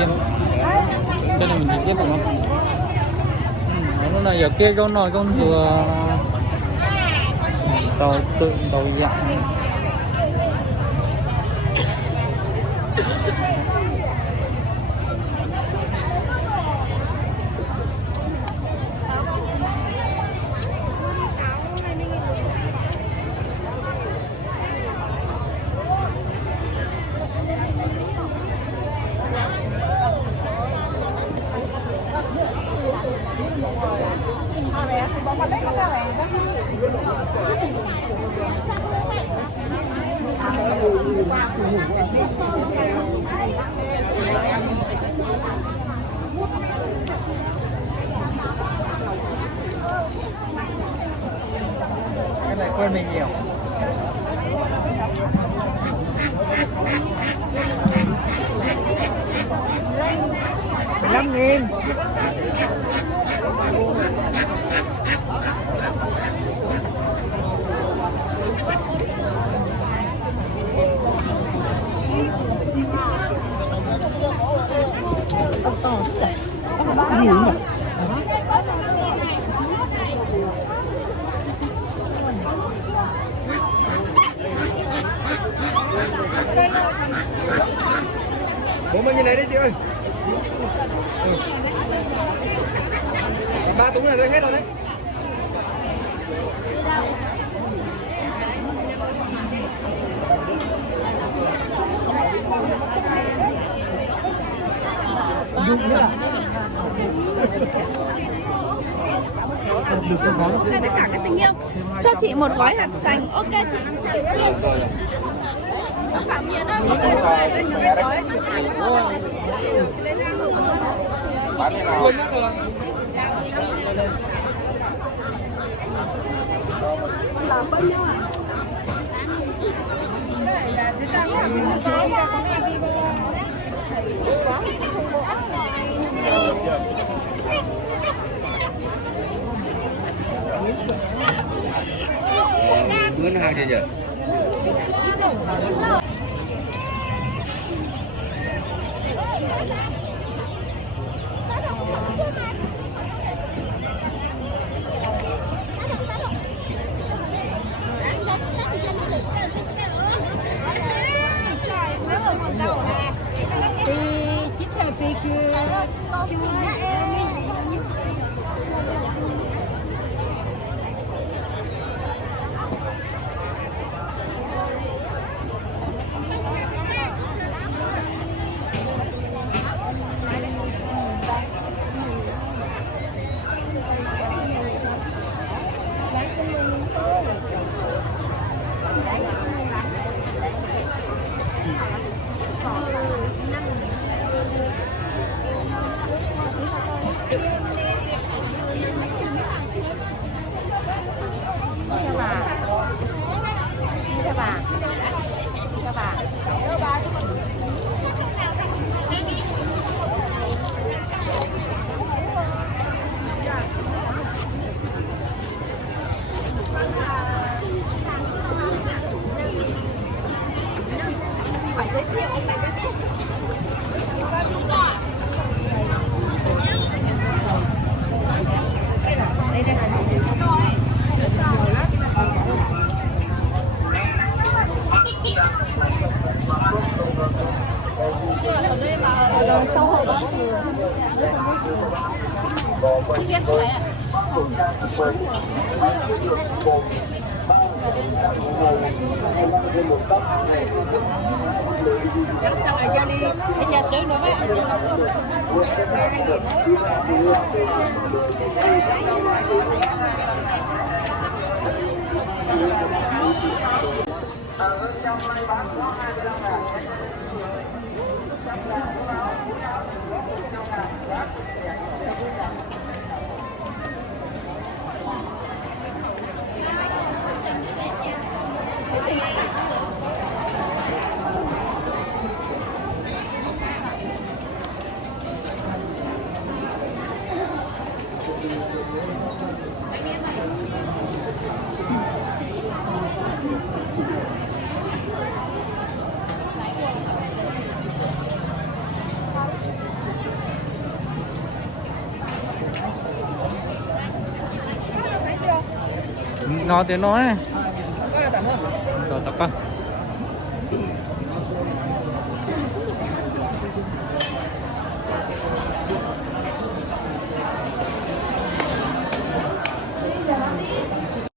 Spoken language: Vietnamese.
kiếm. Cái này mình chỉ kiếm được không? Nó là giờ kia con nồi con vừa tàu tự tàu dạng. Cái này quên mình nhiều. 15.000. Gì nhỉ? Bố mình nhìn này đi chị ơi. Ba túng này tôi hết rồi đấy. Tất cả các tình yêu cho chị một gói hạt sành. Ok chị. Phạm Miền ơi, một người làm bao nhiêu ạ? Mướn hàng gì nhỉ? Sâu hổ đó. Chị biết không ạ? Anh nhà sướng nữa mấy. Ở trong này bán có 25.000. Nó tiếng nói. Có là tặng không? Rồi tao con.